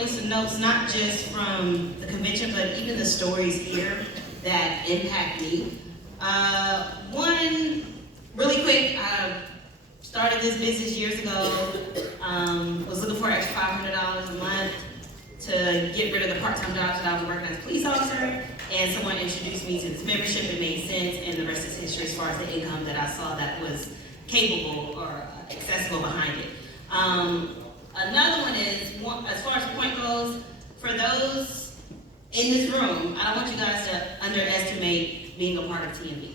away some notes, not just from the convention, but even the stories here that impact me. One, really quick, I started this business years ago, was looking for an extra $500 a month to get rid of the part-time jobs that I was working as a police officer, and someone introduced me to this membership. It made sense, and the rest is history as far as the income that I saw that was capable or accessible behind it. Another one is, as far as the point goes, for those in this room, I don't want you guys to underestimate being a part of TMB.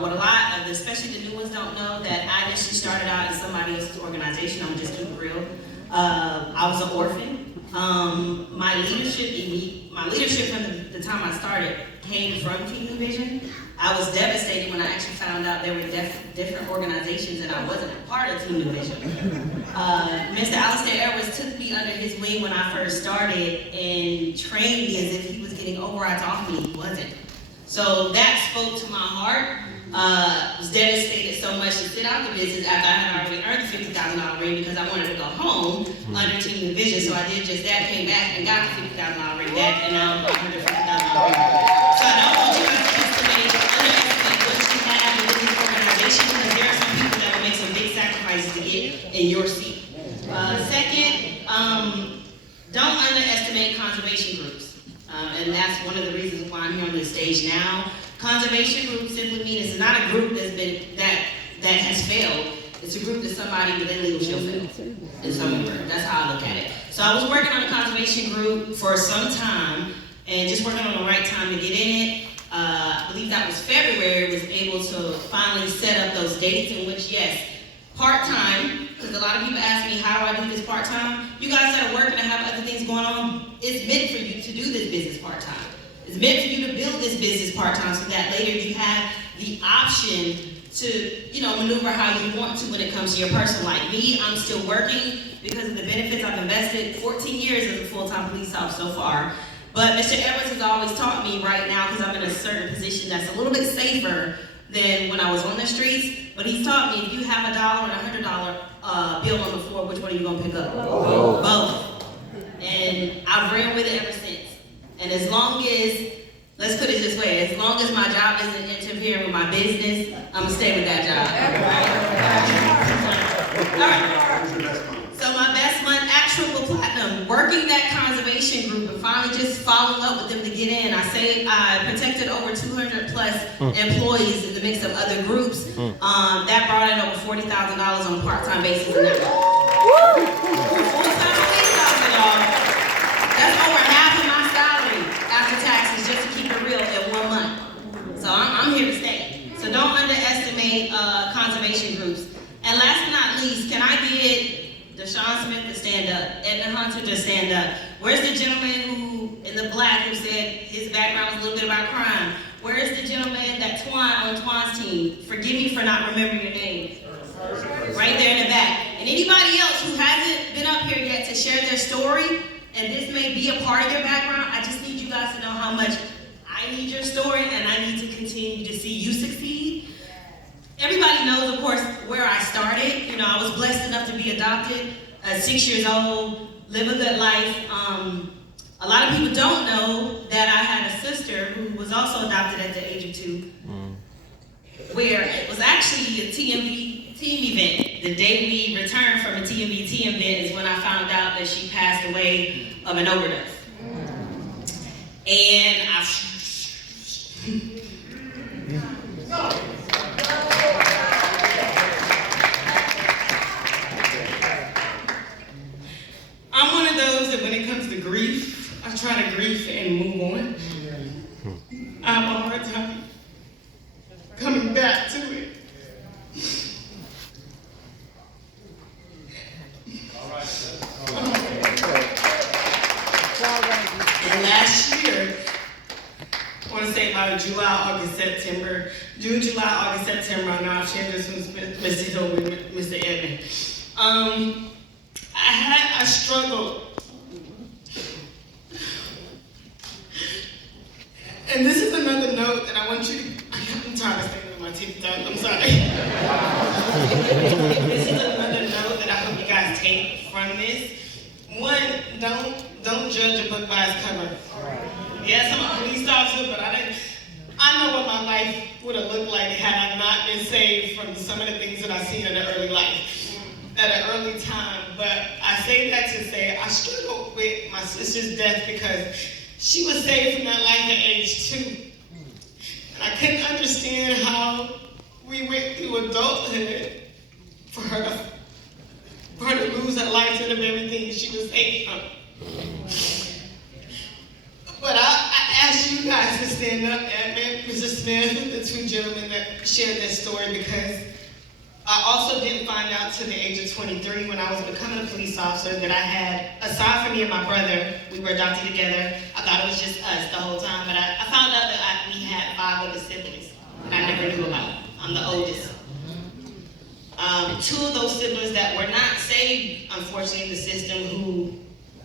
What a lot of, especially the new ones, don't know, that I initially started out in somebody else's organization. I'm just keep it real. I was an orphan. My leadership from the time I started came from Team New Vision. I was devastated when I actually found out there were different organizations and I wasn't a part of Team New Vision. Mr. Alistair Edwards took me under his wing when I first started and trained me as if he was getting overrides off me. He wasn't. So that spoke to my heart. Was devastated so much to sit out the business after I had already earned the $50,000 ring because I wanted to go home under Team New Vision. So I did just that, came back and got the $50,000 ring back, and now I'm under the $50,000 ring. So I don't want you guys to underestimate what you have within this organization, because there are some people that will make some big sacrifices to get in your seat. Second, don't underestimate conservation groups. And that's one of the reasons why I'm here on this stage now. Conservation groups simply mean it's not a group that has failed. It's a group that somebody within leadership failed. In some way. That's how I look at it. So I was working on a conservation group for some time, and just working on the right time to get in it. I believe that was February, was able to finally set up those dates in which, yes, part-time, because a lot of people ask me, how do I do this part-time? You guys that are working and have other things going on, it's meant for you to do this business part-time. It's meant for you to build this business part-time so that later you have the option to, maneuver how you want to when it comes to your personal life. Me, I'm still working because of the benefits. I've invested 14 years as a full-time police officer so far. But Mr. Edwards has always taught me right now, because I'm in a certain position that's a little bit safer than when I was on the streets, but he's taught me if you have $1 and $100 bill on the floor, which one are you gonna pick up? Both. And I've ran with it ever since. And as long as, let's put it this way, as long as my job isn't interfering with my business, I'm gonna stay with that job. All right. So my best month at Triple Platinum, working that conservation group and finally just following up with them to get in. I protected over 200 plus employees in the mix of other groups. That brought in over $40,000 on a part-time basis. And that's over half of my salary after taxes, just to keep it real, in 1 month. So I'm here to stay. So don't underestimate conservation groups. And last but not least, can I get Deshaun Smith to stand up, Edna Hunter to stand up? Where's the gentleman who, in the black, who said his background was a little bit about crime? Where's the gentleman that on Twan's team? Forgive me for not remembering your name. Right there in the back. And anybody else who hasn't been up here yet to share their story, and this may be a part of their background, I just need you guys to know how much I need your story, and I need to continue to see you succeed. Everybody knows, of course, where I started. I was blessed enough to be adopted at 6 years old, live a good life. A lot of people don't know that I had a sister who was also adopted at the age of 2, where it was actually a TMB team event. The day we returned from a TMB team event is when I found out that she passed away of an overdose. And I'm one of those that when it comes to grief, I try to grieve and move on. I have a hard time coming back to it. And last year, I want to say about June, July, August, September, I know I've shared this with Mr. Hill, with Mr. Edmond. I struggled. And this is another note that I want you to, I'm tired of staying with my teeth done, I'm sorry. This is another note that I hope you guys take from this. One, don't judge a book by its cover. Yes, I'm a police officer, but I know what my life would have looked like had I not been saved from some of the things that I've seen in the early life, at an early time. But I say that to say I struggled with my sister's death because she was saved from that life at age 2. And I couldn't understand how we went through adulthood for her to lose her life and of everything she was saved from. But I ask you guys to stand up, Edmund, Mr. Smith, the 2 gentlemen that shared that story, because I also didn't find out till the age of 23 when I was becoming a police officer that I had, aside from me and my brother, we were adopted together. I thought it was just us the whole time, but I found out that we had 5 other siblings that I never knew about. I'm the oldest. 2 of those siblings that were not saved, unfortunately, in the system, who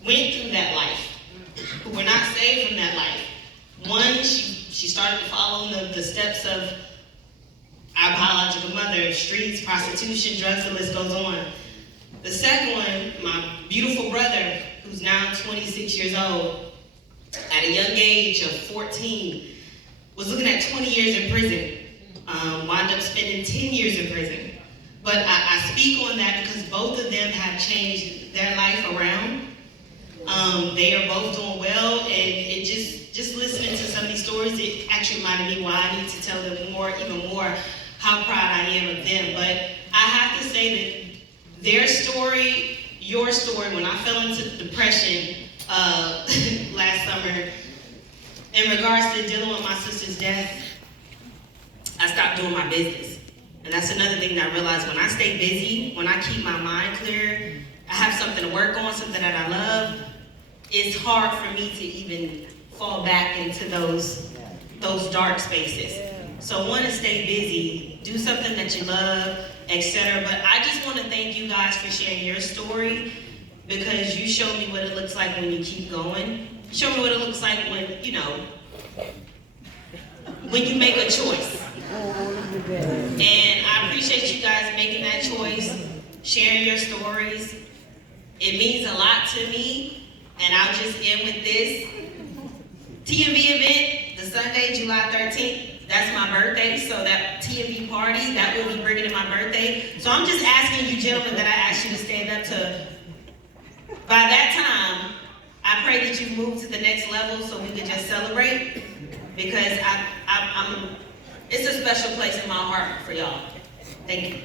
went through that life, who were not saved from that life. One, she started to follow the steps of our biological mother: streets, prostitution, drugs, the list goes on. The second one, my beautiful brother, who's now 26 years old, at a young age of 14, was looking at 20 years in prison, wound up spending 10 years in prison. But I speak on that because both of them have changed their life around. They are both doing well, and it just listening to some of these stories, it actually reminded me why I need to tell them even more, how proud I am of them. But I have to say that their story, your story, when I fell into depression last summer, in regards to dealing with my sister's death, I stopped doing my business. And that's another thing that I realized: when I stay busy, when I keep my mind clear, I have something to work on, something that I love, it's hard for me to even fall back into those dark spaces. So one, to stay busy, do something that you love, etc. But I just want to thank you guys for sharing your story, because you showed me what it looks like when you keep going. Show me what it looks like when you make a choice. And I appreciate you guys making that choice, sharing your stories. It means a lot to me. And I'll just end with this. TMV event, the Sunday, July 13th, that's my birthday. So that TMV party, that will be bringing in my birthday. So I'm just asking you gentlemen that I asked you to stand up to, by that time, I pray that you move to the next level so we can just celebrate. Because it's a special place in my heart for y'all. Thank you.